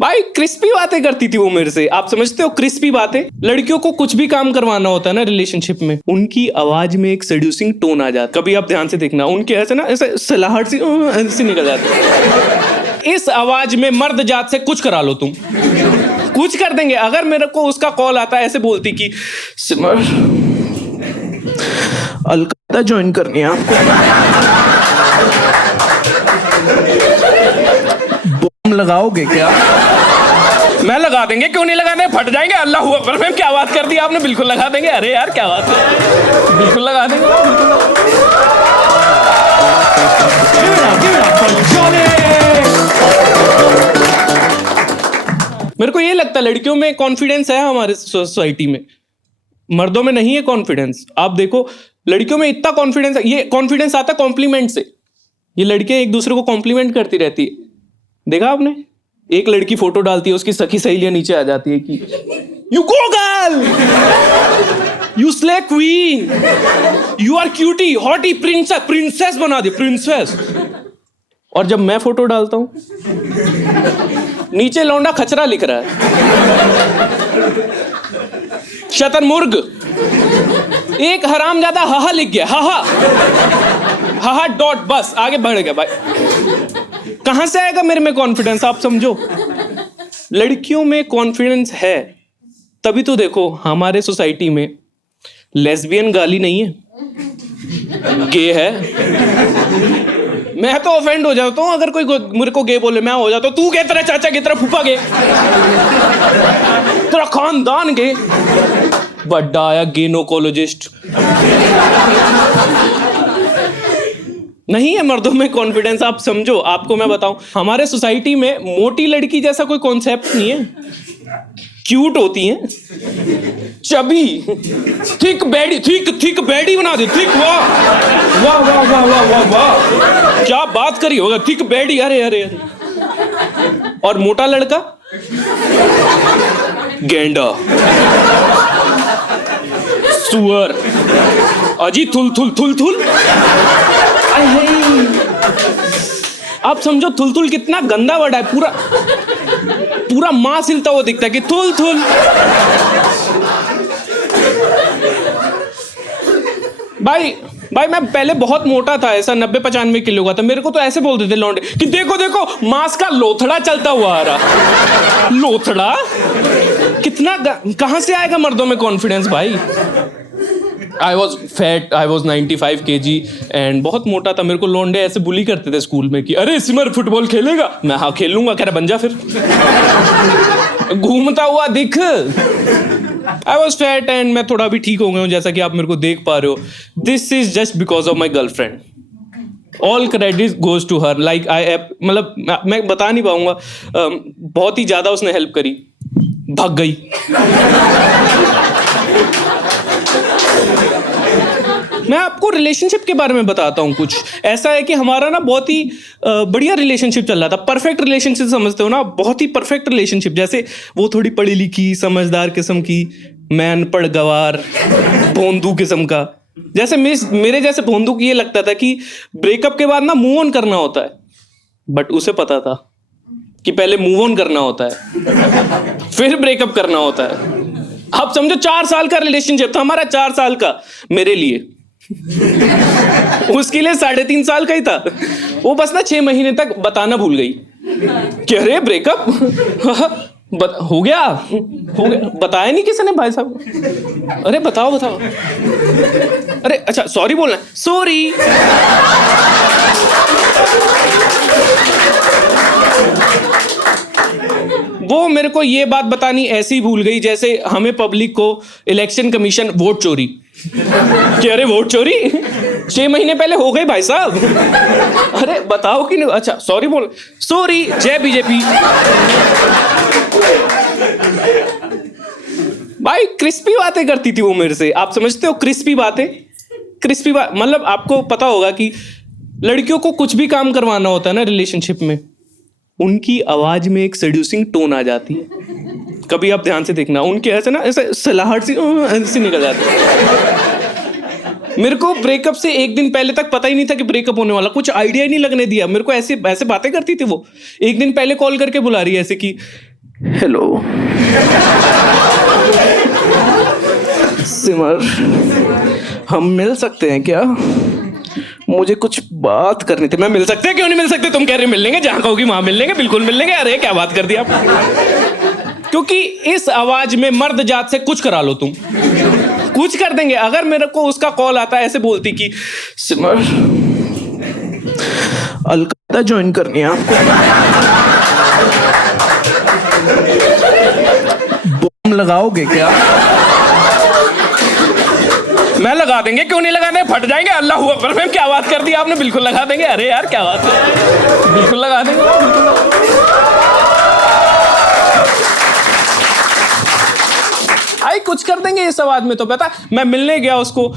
भाई क्रिस्पी बातें करती थी वो मेरे से। आप समझते हो क्रिस्पी बातें? लड़कियों को कुछ भी काम करवाना होता है ना रिलेशनशिप में, उनकी आवाज में एक सेड्यूसिंग टोन आ जाता। कभी आप ध्यान से देखना, उनके ऐसे ना ऐसे सलाहट सी ऐसे निकल जाती। इस आवाज में मर्द जात से कुछ करा लो तुम, कुछ कर देंगे। अगर मेरे को उसका कॉल आता है ऐसे बोलती कि सिमर अलकायदा ज्वाइन करनी है आपको, बम लगाओगे क्या? मैं लगा देंगे, क्यों नहीं लगा देंगे, फट जाएंगे। अल्लाह हू अकबर। मैम क्या बात कर दी आपने, बिल्कुल लगा देंगे। अरे यार क्या बात है, बिल्कुल लगा देंगे, मेरे को ये लगता है लड़कियों में कॉन्फिडेंस है हमारे सोसाइटी में, मर्दों में नहीं है कॉन्फिडेंस। आप देखो लड़कियों में इतना कॉन्फिडेंस है। ये कॉन्फिडेंस आता है कॉम्प्लीमेंट से। ये लड़कियां एक दूसरे को कॉम्प्लीमेंट करती रहती है। देखा आपने, एक लड़की फोटो डालती है, उसकी सखी सहेलियां नीचे आ जाती है कि you go girl, you slay queen, you are cutie, hottie, princess, princess बना दे, प्रिंसेस। और जब मैं फोटो डालता हूं नीचे लौंडा खचरा लिख रहा है, शतरमुर्ग। एक हरामजादा हाहा लिख गया, हाहा हाहा डॉट, बस आगे बढ़ गया। भाई कहां से आएगा मेरे में कॉन्फिडेंस? आप समझो, लड़कियों में कॉन्फिडेंस है तभी तो देखो हमारे सोसाइटी में लेस्बियन गाली नहीं है, गे है। मैं तो ऑफेंड हो जाता हूं अगर कोई मेरे को गे बोले, मैं हो जाता हूं तू गे, तेरा चाचा गे, तेरा फूफा गे, तेरा खानदान गे। बड्डा आया गेनोकोलॉजिस्ट। नहीं है मर्दों में कॉन्फिडेंस। आप समझो, आपको मैं बताऊं, हमारे सोसाइटी में मोटी लड़की जैसा कोई कॉन्सेप्ट नहीं है। क्यूट होती हैं, chubby, thick baddie, thick baddie बना दे, थिक। वाह वाह वाह वाह वाह वाह वाह, क्या बात करी होगा, थिक बैडी। अरे अरे अरे। और मोटा लड़का गेंडा, सुअर, अजी थुल थुल थुल थुल। आप समझो थुल थुल कितना गंदा वर्ड है। पूरा पूरा मांस हिलता हुआ दिखता है कि थुल थुल। भाई मैं पहले बहुत मोटा था, ऐसा 90-95 किलो का था। मेरे को तो ऐसे बोलते थे लौंडे कि देखो देखो मांस का लोथड़ा चलता हुआ आ रहा। लोथड़ा कितना, कहां से आएगा मर्दों में कॉन्फिडेंस भाई? I was fat, I was 95 kg and बहुत मोटा था। मेरे को लौंडे ऐसे बुली करते थे स्कूल में कि अरे सिमर फुटबॉल खेलेगा? मैं हाँ खेल लूंगा। कह रहा बन जा फिर। घूमता हुआ दिख। I was fat and मैं थोड़ा भी ठीक हो गया हूँ जैसा कि आप मेरे को देख पा रहे हो। This is just because of my girlfriend. All credit goes to her. Like मतलब मैं बता नहीं पाऊंगा, बहुत ही ज्यादा उसने हेल्प करी। भाग गई। मैं आपको रिलेशनशिप के बारे में बताता हूँ कुछ। ऐसा है कि हमारा ना बहुत ही बढ़िया रिलेशनशिप चल रहा था। परफेक्ट रिलेशनशिप समझते हो ना, बहुत ही परफेक्ट रिलेशनशिप। जैसे वो थोड़ी पढ़ी लिखी समझदार किस्म की, मैं अनपढ़ गवार भोंदू किस्म का। जैसे मेरे जैसे भोंदू को ये लगता था कि ब्रेकअप के बाद ना मूव ऑन करना होता है, बट उसे पता था कि पहले मूव ऑन करना होता है फिर ब्रेकअप करना होता है। आप समझो 4 साल का रिलेशनशिप था हमारा, 4 साल का मेरे लिए। उसके लिए 3.5 साल का ही था। वो बस ना 6 महीने तक बताना भूल गई कि अरे ब्रेकअप हो गया। बताया नहीं किसी ने भाई साहब। अरे बताओ। अरे अच्छा सॉरी बोलना, सॉरी। वो मेरे को ये बात बतानी ऐसे ही भूल गई जैसे हमें पब्लिक को इलेक्शन कमीशन वोट चोरी। कि अरे वोट चोरी 6 महीने पहले हो गए भाई साहब। अरे बताओ कि नहीं। अच्छा सॉरी बोल, सॉरी, जय बीजेपी। भाई क्रिस्पी बातें करती थी वो मेरे से। आप समझते हो क्रिस्पी बातें? क्रिस्पी बात मतलब आपको पता होगा कि लड़कियों को कुछ भी काम करवाना होता है ना रिलेशनशिप में, उनकी आवाज में एक सेड्यूसिंग टोन आ जाती है। कभी आप ध्यान से देखना, उनके ऐसे ना ऐसे सलाहट सी ऐसे निकल जाती है। मेरे को ब्रेकअप से 1 दिन पहले तक पता ही नहीं था कि ब्रेकअप होने वाला, कुछ आइडिया ही नहीं लगने दिया मेरे को। ऐसे बातें करती थी वो। 1 दिन पहले कॉल करके बुला रही है ऐसे कि हेलो सिमर, हम मिल सकते हैं क्या? मुझे कुछ बात करनी थी। मैं मिल सकते हैं, क्यों नहीं मिल सकते? तुम कह रहे मिल लेंगे, जहां कहोगी वहां मिल लेंगे, बिल्कुल मिल लेंगे। अरे क्या बात कर दी आप। क्योंकि इस आवाज में मर्द जात से कुछ करा लो, तुम कुछ कर देंगे। अगर मेरे को उसका कॉल आता है ऐसे बोलती कि सिमर अलकायदा ज्वाइन करनी है आपको, बम लगाओगे क्या? मैं लगा देंगे, क्यों नहीं लगा देंगे, फट जाएंगे। अल्लाह हुआ पर मैम क्या बात कर दी आपने, बिल्कुल लगा देंगे। अरे यार क्या बात है, बिल्कुल लगा देंगे, भाई कुछ कर देंगे इस आवाज में। तो पता मैं मिलने गया उसको,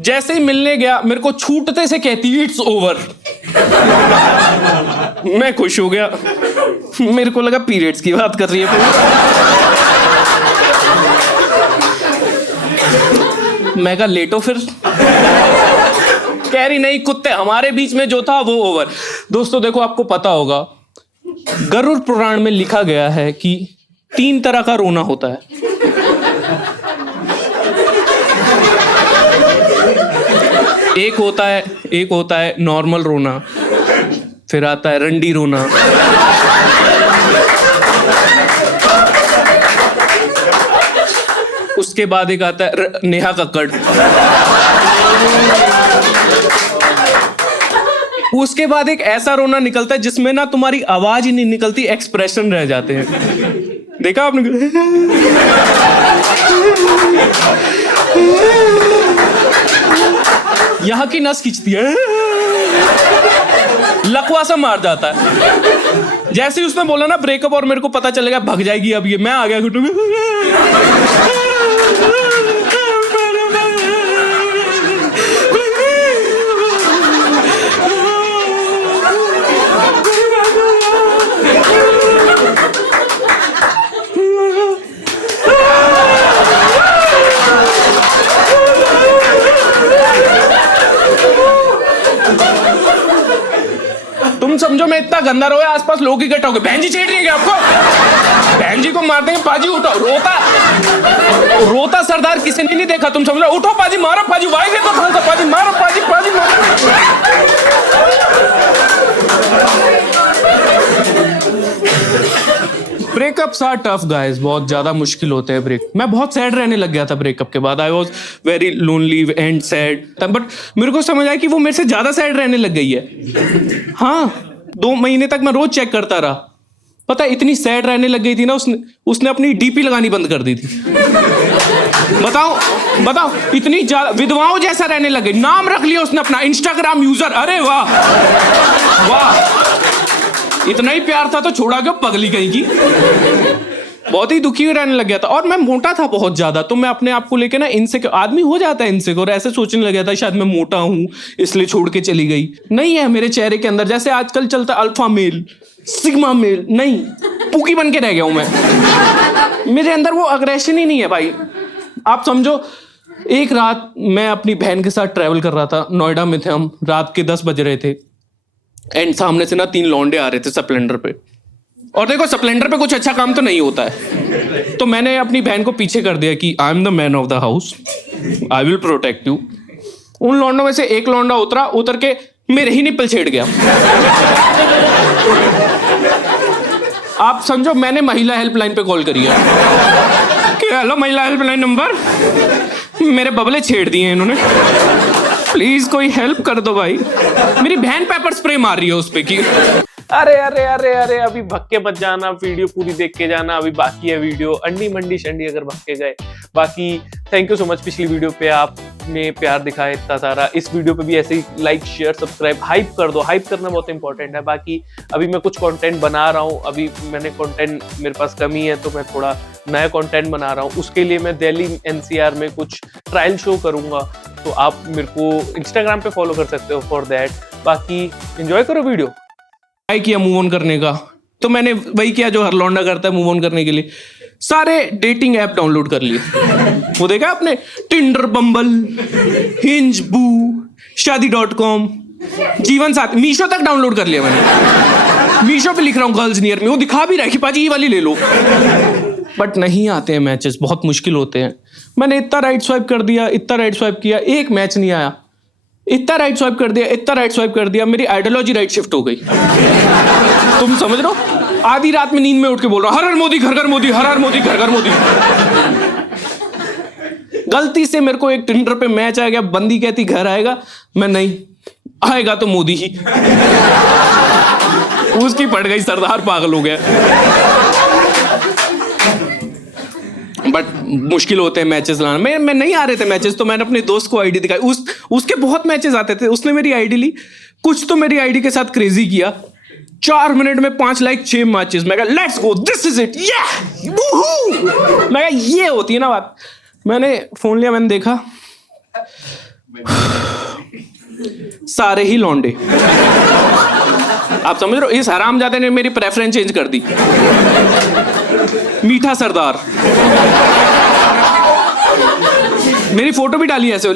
जैसे ही मिलने गया मेरे को छूटते से कहती इट्स ओवर। मैं खुश हो गया, मेरे को लगा पीरियड्स की बात कर रही है। मैं कहा लेटो फिर। कह रही नहीं कुत्ते, हमारे बीच में जो था वो ओवर। दोस्तों देखो, आपको पता होगा गरुड़ पुराण में लिखा गया है कि 3 तरह का रोना होता है। एक होता है नॉर्मल रोना, फिर आता है रंडी रोना, उसके बाद एक आता है नेहा कक्कड़, उसके बाद एक ऐसा रोना निकलता है जिसमें ना तुम्हारी आवाज ही नहीं निकलती, एक्सप्रेशन रह जाते हैं। देखा आपने? यहां की नस खींचती है, लकवा सा मार जाता है। जैसे ही उसने बोला ना ब्रेकअप, और मेरे को पता चलेगा भग जाएगी अब ये, मैं आ गया घुटने में। तुम समझो मैं इतना गंदा रोया, आसपास लोग इकट्ठा हो गए, बहन जी छेड़ रही है क्या आपको? बहन जी को मार देंगे। पाजी उठो, रोता सरदार किसी ने नहीं देखा, तुम समझो। उठो पाजी, मारो पाजी, वाएंगे तो खान सा, पाजी मारो, पाजी मारो। ब्रेकअप्स आर टफ गाइस, बहुत ज्यादा मुश्किल होते हैं ब्रेक। मैं बहुत सैड रहने लग गया था ब्रेकअप के बाद। I was very lonely and sad, but मेरे को समझ आया कि वो मेरे से ज्यादा सैड रहने लग गई है। हाँ, 2 महीने तक मैं रोज चेक करता रहा। पता इतनी सैड रहने लग गई थी ना, उसने अपनी डीपी लगानी बंद कर दी थी। बताओ इतनी ज्यादा विधवाओं जैसा रहने लग गई। नाम रख लिया उसने अपना इंस्टाग्राम यूजर। अरे वाह वाह, इतना ही प्यार था तो छोड़ा क्यों, पगली कहीं की। बहुत ही दुखी रहने लग गया था। और मैं मोटा था बहुत ज्यादा, तो मैं अपने आप को लेके ना इनसिक्योर, आदमी हो जाता है इनसिक्योर, ऐसे सोचने लग गया था शायद मैं मोटा हूं इसलिए छोड़ के चली गई। नहीं है मेरे चेहरे के अंदर, जैसे आजकल चलता अल्फा मेल, सिग्मा मेल, नहीं, पूकी बन के रह गया हूं मैं। मेरे अंदर वो अग्रेशन ही नहीं है भाई। आप समझो, एक रात मैं अपनी बहन के साथ ट्रैवल कर रहा था, नोएडा में थे हम, रात के 10 बज रहे थे, एंड सामने से ना 3 लौंडे आ रहे थे स्प्लेंडर पे। और देखो स्प्लेंडर पे कुछ अच्छा काम तो नहीं होता है, तो मैंने अपनी बहन को पीछे कर दिया कि I am the man of the house, I will protect you. उन लौंडों में से एक लौंडा उतर के मेरे ही निप्पल छेड़ गया। आप समझो मैंने महिला हेल्पलाइन पे कॉल करी है कि हेलो महिला हेल्पलाइन नंबर, मेरे बबले छेड़ दिए इन्होंने, प्लीज कोई हेल्प कर दो भाई। मेरी बहन पेपर स्प्रे मार रही है उस पे की। अरे अरे अरे अरे, अभी भक्के मत जाना, वीडियो पूरी देख के जाना, अभी बाकी है वीडियो। अंडी मंडी शंडी अगर भक्के गए। बाकी थैंक यू सो मच, पिछली वीडियो पे आपने प्यार दिखाया इतना सारा, इस वीडियो पे भी ऐसे ही लाइक शेयर सब्सक्राइब हाइप कर दो। हाइप करना बहुत इंपॉर्टेंट है। बाकी अभी मैं कुछ कंटेंट बना रहा हूँ, अभी मैंने कंटेंट, मेरे पास कमी है तो मैं थोड़ा नया कंटेंट बना रहा हूँ। उसके लिए मैं दिल्ली एनसीआर में कुछ ट्रायल शो करूंगा, तो आप मेरे को इंस्टाग्राम पे फॉलो कर सकते हो फॉर दैट। बाकी एंजॉय करो वीडियो। ट्राई किया मूव ऑन करने का, तो मैंने वही किया जो हर लौंडा करता है मूव ऑन करने के लिए, सारे डेटिंग ऐप डाउनलोड कर लिए। वो देखा आपने, टिंडर, बम्बल, हिंज, बू, शादी.com, जीवन साथी मीशो तक डाउनलोड कर लिया मैंने, मीशो पे लिख रहा हूँ गर्ल्स नियर मी, वो दिखा भी रहा है कि पाजी ये वाली ले लो, बट नहीं आते हैं मैचेस, बहुत मुश्किल होते हैं। मैंने इतना राइट स्वाइप कर दिया, इतना राइट स्वाइप किया, एक मैच नहीं आया, इतना राइट स्वाइप कर दिया, इतना राइट स्वाइप कर दिया, मेरी आइडियोलॉजी राइट शिफ्ट हो गई। तुम समझ रहे हो? आधी रात में नींद में उठ के बोल रहा हूँ हर हर मोदी घर घर मोदी, हर हर मोदी घर घर मोदी। गलती से मेरे को एक टिंडर पे मैच आ गया, बंदी कहती घर आएगा, मैं नहीं, आएगा तो मोदी ही। उसकी पड़ गई, सरदार पागल हो गया। बट मुश्किल होते हैं मैचेस लाना। मैं नहीं आ रहे थे मैचेस, तो मैंने अपने दोस्त को आईडी दिखाई, उसके बहुत मैचेस आते थे, उसने मेरी आईडी ली, कुछ तो मेरी आईडी के साथ क्रेजी किया, 4 मिनट में 5 लाइक 6 मैचेस। मैं कहा let's go, this is it, ये मैं कहा ये होती है ना बात। मैंने फोन लिया, मैंने देखा सारे ही लौंडे। आप समझ रहे हो? इस हरामजादे ने मेरी प्रेफरेंस चेंज कर दी। मीठा सरदार, मेरी फोटो भी डाली ऐसे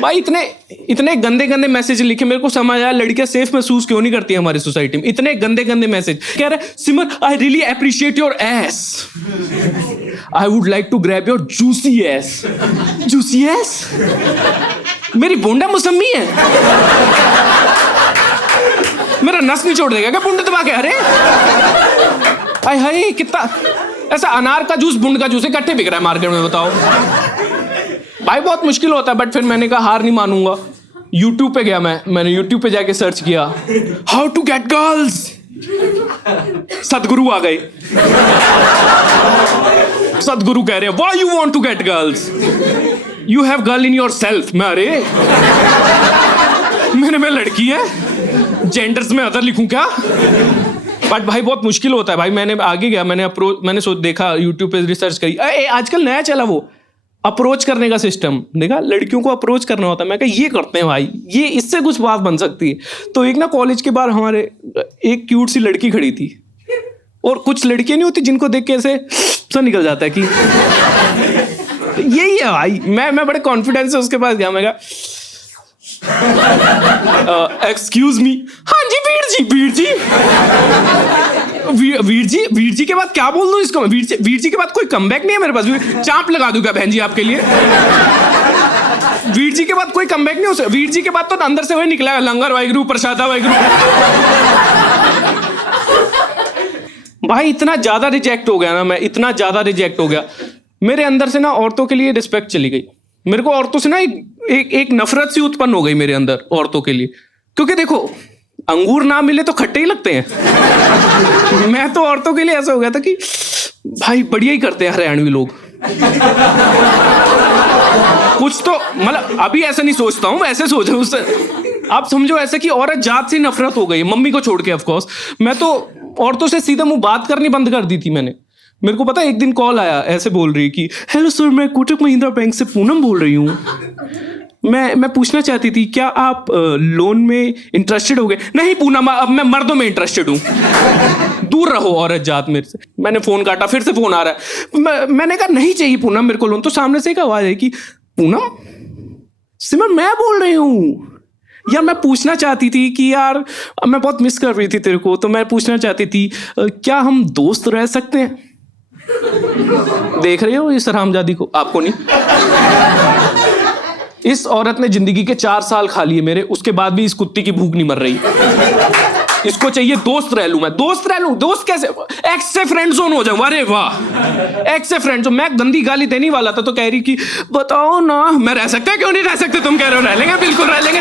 भाई। इतने गंदे गंदे मैसेज लिखे, मेरे को समझ आया लड़कियां सेफ महसूस क्यों नहीं करती हमारी सोसाइटी में। इतने गंदे गंदे मैसेज कह रहे, Simar I really appreciate your ass, I would like to grab your juicy ass. Juicy ass? मेरी बूंदा मौसमी है, मेरा नस नहीं छोड़ देगा क्या बूंद दबा के? अरे हाय हाय, कितना ऐसा अनार का जूस, बूंद का जूस इकट्ठे बिक रहा है मार्केट में, बताओ भाई। बहुत मुश्किल होता है, बट फिर मैंने कहा हार नहीं मानूंगा। YouTube पे गया मैंने YouTube पे जाके सर्च किया हाउ टू गेट गर्ल्स। सदगुरु आ गए, सदगुरु कह रहे हैं why you want to get girls, you have girl in your self. मैं अरे मैं लड़की है, जेंडर्स में अदर लिखूं क्या? बट भाई बहुत मुश्किल होता है भाई। मैंने आगे गया, मैंने देखा YouTube पे रिसर्च करी, आजकल नया चला वो अप्रोच करने का सिस्टम, देखा लड़कियों को अप्रोच करना होता है। मैं कहा ये करते हैं भाई, ये इससे कुछ बात बन सकती है। तो एक ना कॉलेज के बाहर हमारे एक क्यूट सी लड़की खड़ी थी, और कुछ लड़कियां नहीं होती जिनको देख के ऐसे सा निकल जाता है कि यही है भाई। मैं बड़े कॉन्फिडेंस से उसके पास गया, मैं कहा एक्सक्यूज मी। हाँ जी वीर जी वीर जी के बाद क्या बोल दूं इसको? वीर जी के बाद कोई कमबैक नहीं है मेरे पास। चांप लगा दूं क्या बहन जी आपके लिए? वीर जी के बाद कोई कमबैक नहीं हो सकता। वीर जी के बाद तो अंदर से वही निकला लंगर वाहिगुरु प्रसादा वाहिगुरु। भाई इतना ज्यादा रिजेक्ट हो गया ना मैं, इतना ज्यादा रिजेक्ट हो गया, मेरे अंदर से ना औरतों के लिए रिस्पेक्ट चली गई। मेरे को औरतों से ना एक नफरत सी उत्पन्न हो गई मेरे अंदर औरतों के लिए। क्योंकि देखो अंगूर ना मिले तो खट्टे ही लगते हैं। मैं तो औरतों के लिए ऐसा हो गया था कि भाई बढ़िया ही करते हैं हरियाणवी लोग। कुछ तो मतलब अभी ऐसा नहीं सोचता हूँ, ऐसे सोच रहा हूँ उससे। आप समझो ऐसा कि औरत जात से नफरत हो गई, मम्मी को छोड़ के। ऑफ कोर्स मैं तो औरतों से सीधा मुंह बात करनी बंद कर दी थी मैंने। मेरे को पता है एक दिन कॉल आया, ऐसे बोल रही कि हेलो सर, मैं कोटक महिंद्रा बैंक से पूनम बोल रही हूँ। मैं पूछना चाहती थी क्या आप लोन में इंटरेस्टेड हो गए? नहीं पूनम, अब मैं मर्दों में इंटरेस्टेड हूँ, दूर रहो औरत जात मेरे से। मैंने फोन काटा, फिर से फोन आ रहा है। मैंने कहा नहीं चाहिए पूनम मेरे को लोन। तो सामने से एक आवाज है कि पूनम सिमर मैं बोल रही हूँ यार, मैं पूछना चाहती थी कि यार मैं बहुत मिस कर रही थी तेरे को, तो मैं पूछना चाहती थी क्या हम दोस्त रह सकते हैं? देख रहे हो इस हरामजादी को? आपको नहीं। इस औरत ने जिंदगी के 4 साल खा लिए मेरे, उसके बाद भी इस कुत्ती की भूख नहीं मर रही। इसको चाहिए दोस्त रह लूं मैं, दोस्त रह लूं। दोस्त कैसे? एक्स से फ्रेंड जोन हो जाऊं। अरे वाह, एक्स से फ्रेंड जोन। मैं गंदी गाली देने वाला था तो कह रही कि बताओ ना मैं रह सकता, क्यों नहीं रह सकते? तुम कह रहे हो रह लेंगे, बिल्कुल रह लेंगे।